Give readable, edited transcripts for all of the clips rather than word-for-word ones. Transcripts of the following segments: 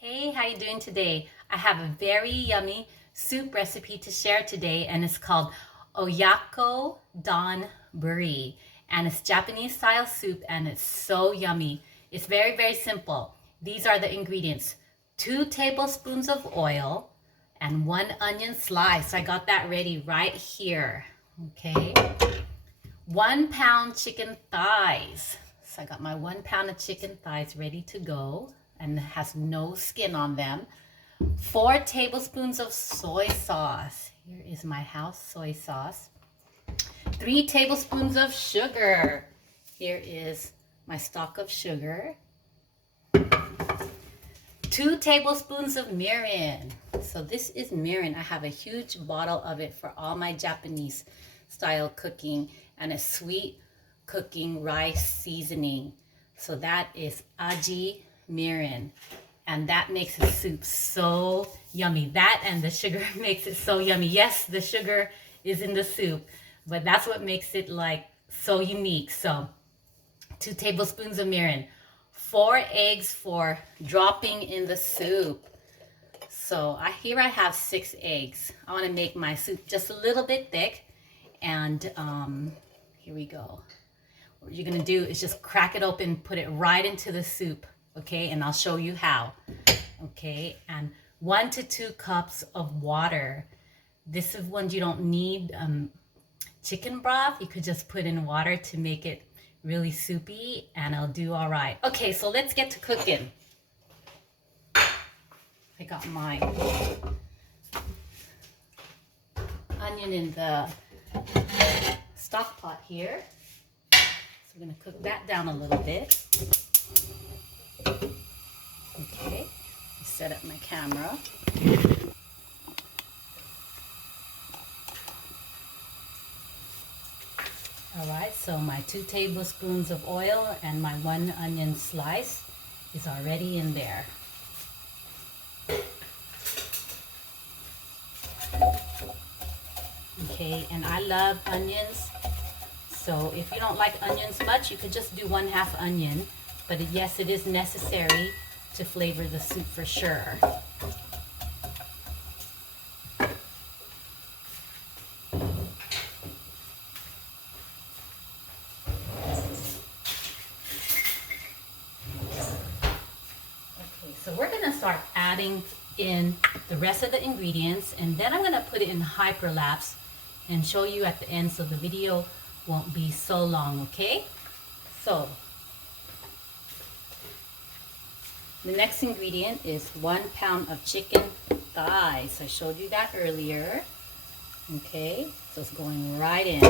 Hey, how you doing today? I have a very yummy soup recipe to share today, and it's called Oyako Donburi, and it's Japanese style soup, and it's so yummy. It's very, very simple. These are the ingredients: 2 tablespoons of oil and 1 onion slice. I got that ready right here. Okay, 1 pound chicken thighs. So I got my 1 pound of chicken thighs ready to go, and has no skin on them. 4 tablespoons of soy sauce. Here is my house soy sauce. 3 tablespoons of sugar. Here is my stock of sugar. 2 tablespoons of mirin. So this is mirin. I have a huge bottle of it for all my Japanese style cooking, and a sweet cooking rice seasoning. So that is aji mirin, and that makes the soup so yummy. That and the sugar makes it so yummy. Yes, the sugar is in the soup, but that's what makes it like so unique. So 2 tablespoons of mirin, 4 eggs for dropping in the soup. So here I have 6 eggs. I want to make my soup just a little bit thick, and here we go. What you're gonna do is just crack it open, put it right into the soup, okay? And I'll show you how, okay? And 1 to 2 cups of water. This is one you don't need chicken broth. You could just put in water to make it really soupy, and it'll do all right. Okay, so let's get to cooking. I got my onion in the stock pot here. So we're gonna cook that down a little bit. Okay, set up my camera. All right, so my 2 tablespoons of oil and my 1 onion slice is already in there. Okay, and I love onions. So if you don't like onions much, you could just do 1/2 onion. But yes, it is necessary to flavor the soup for sure. Okay, so we're gonna start adding in the rest of the ingredients, and then I'm gonna put it in hyperlapse and show you at the end so the video won't be so long, okay? So the next ingredient is 1 pound of chicken thighs. I showed you that earlier. Okay, so it's going right in.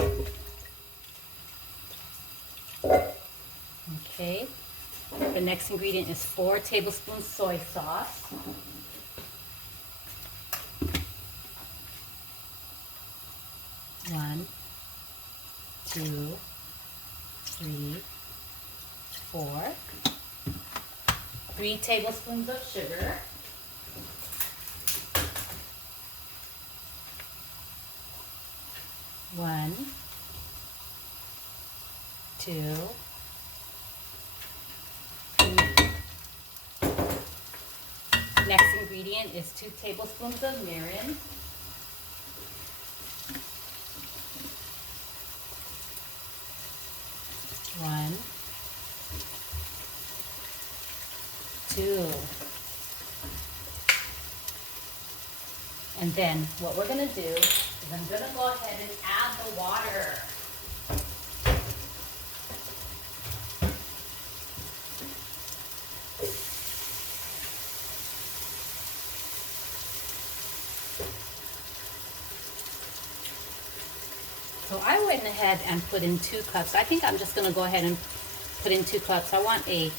Okay, the next ingredient is 4 tablespoons soy sauce. 1, 2, 3, 4. 3 tablespoons of sugar. 1, 2, 3. Next ingredient is 2 tablespoons of mirin. 1, 2. And then what we're going to do is I'm going to go ahead and add the water. So I went ahead and put in 2 cups. I think I'm just going to go ahead and put in 2 cups. I want a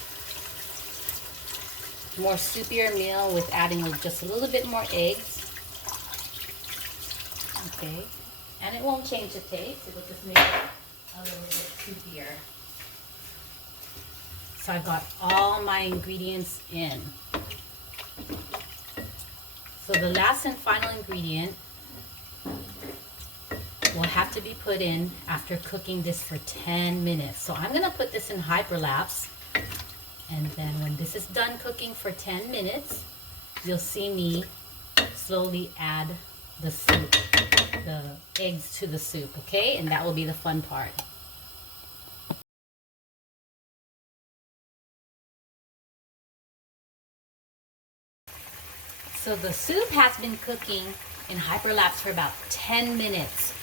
more soupier meal with adding just a little bit more eggs. Okay, and it won't change the taste. It will just make it a little bit soupier. So I got all my ingredients in. So the last and final ingredient will have to be put in after cooking this for 10 minutes. So I'm gonna put this in hyperlapse, and then when this is done cooking for 10 minutes, you'll see me slowly add the soup, the eggs to the soup, okay? And that will be the fun part. So the soup has been cooking in hyperlapse for about 10 minutes.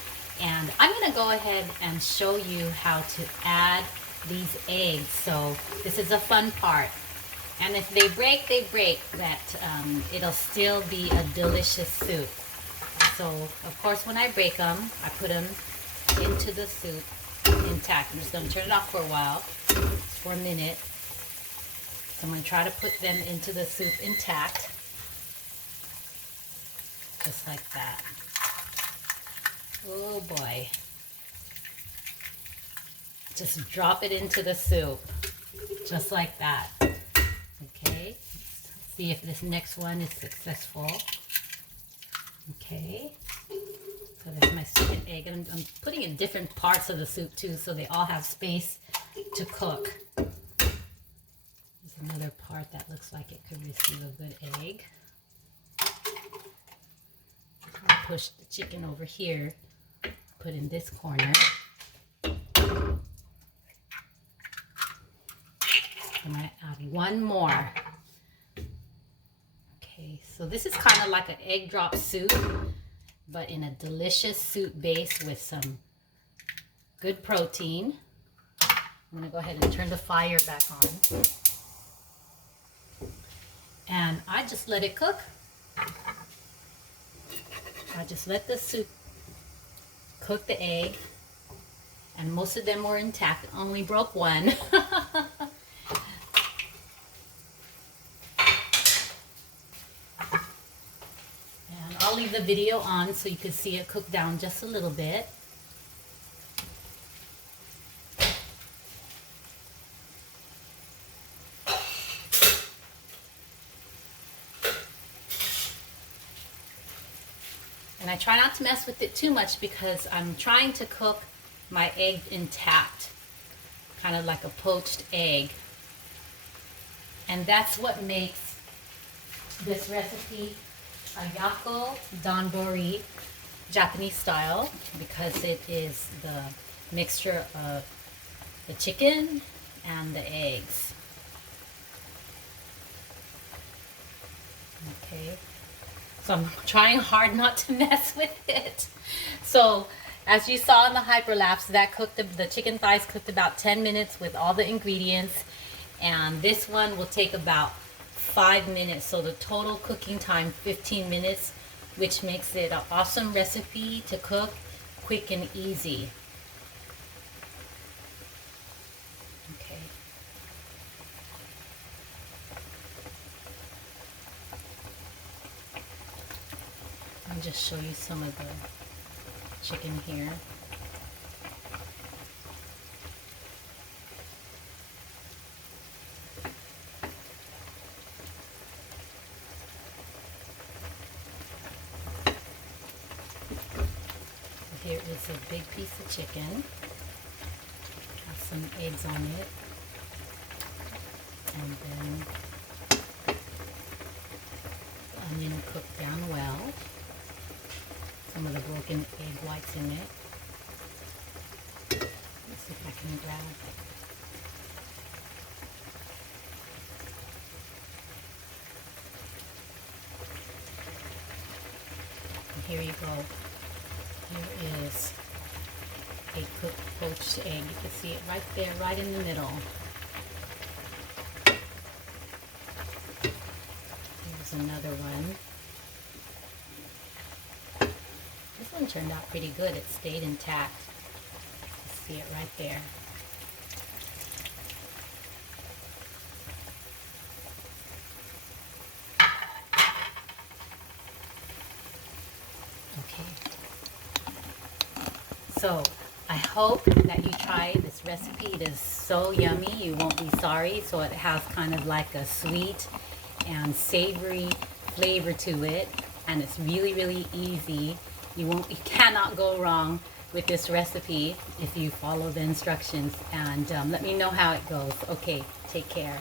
And I'm gonna go ahead and show you how to add these eggs. So this is a fun part. And if they break, they break, but it'll still be a delicious soup. So of course when I break them, I put them into the soup intact. I'm just gonna turn it off for a while, for a minute. So I'm gonna try to put them into the soup intact. Just like that. Oh boy. Just drop it into the soup. Just like that. Okay. Let's see if this next one is successful. Okay. So there's my second egg. And I'm putting in different parts of the soup too, so they all have space to cook. There's another part that looks like it could receive a good egg. Push the chicken over here, put in this corner. I'm gonna add one more. Okay, so this is kind of like an egg drop soup, but in a delicious soup base with some good protein. I'm gonna go ahead and turn the fire back on. And I just let it cook. I just let the soup cook the egg, and most of them were intact. Only broke one. And I'll leave the video on so you can see it cook down just a little bit. And I try not to mess with it too much because I'm trying to cook my egg intact, kind of like a poached egg. And that's what makes this recipe Oyako Donburi Japanese style, because it is the mixture of the chicken and the eggs. Okay. So I'm trying hard not to mess with it. So as you saw in the hyperlapse, that cooked, the chicken thighs cooked about 10 minutes with all the ingredients. And this one will take about 5 minutes. So the total cooking time, 15 minutes, which makes it an awesome recipe to cook quick and easy. Okay. I'll just show you some of the chicken here. Here is a big piece of chicken. Has some eggs on it. And then the onion cooked down well. Some of the broken egg whites in it. Let's see if I can grab it. And here you go. Here is a cooked poached egg. You can see it right there, right in the middle. Here's another one. This one turned out pretty good. It stayed intact. You see it right there. Okay. So I hope that you try this recipe. It is so yummy. You won't be sorry. So it has kind of like a sweet and savory flavor to it. And it's really, really easy. You cannot go wrong with this recipe if you follow the instructions. And let me know how it goes. Okay, take care.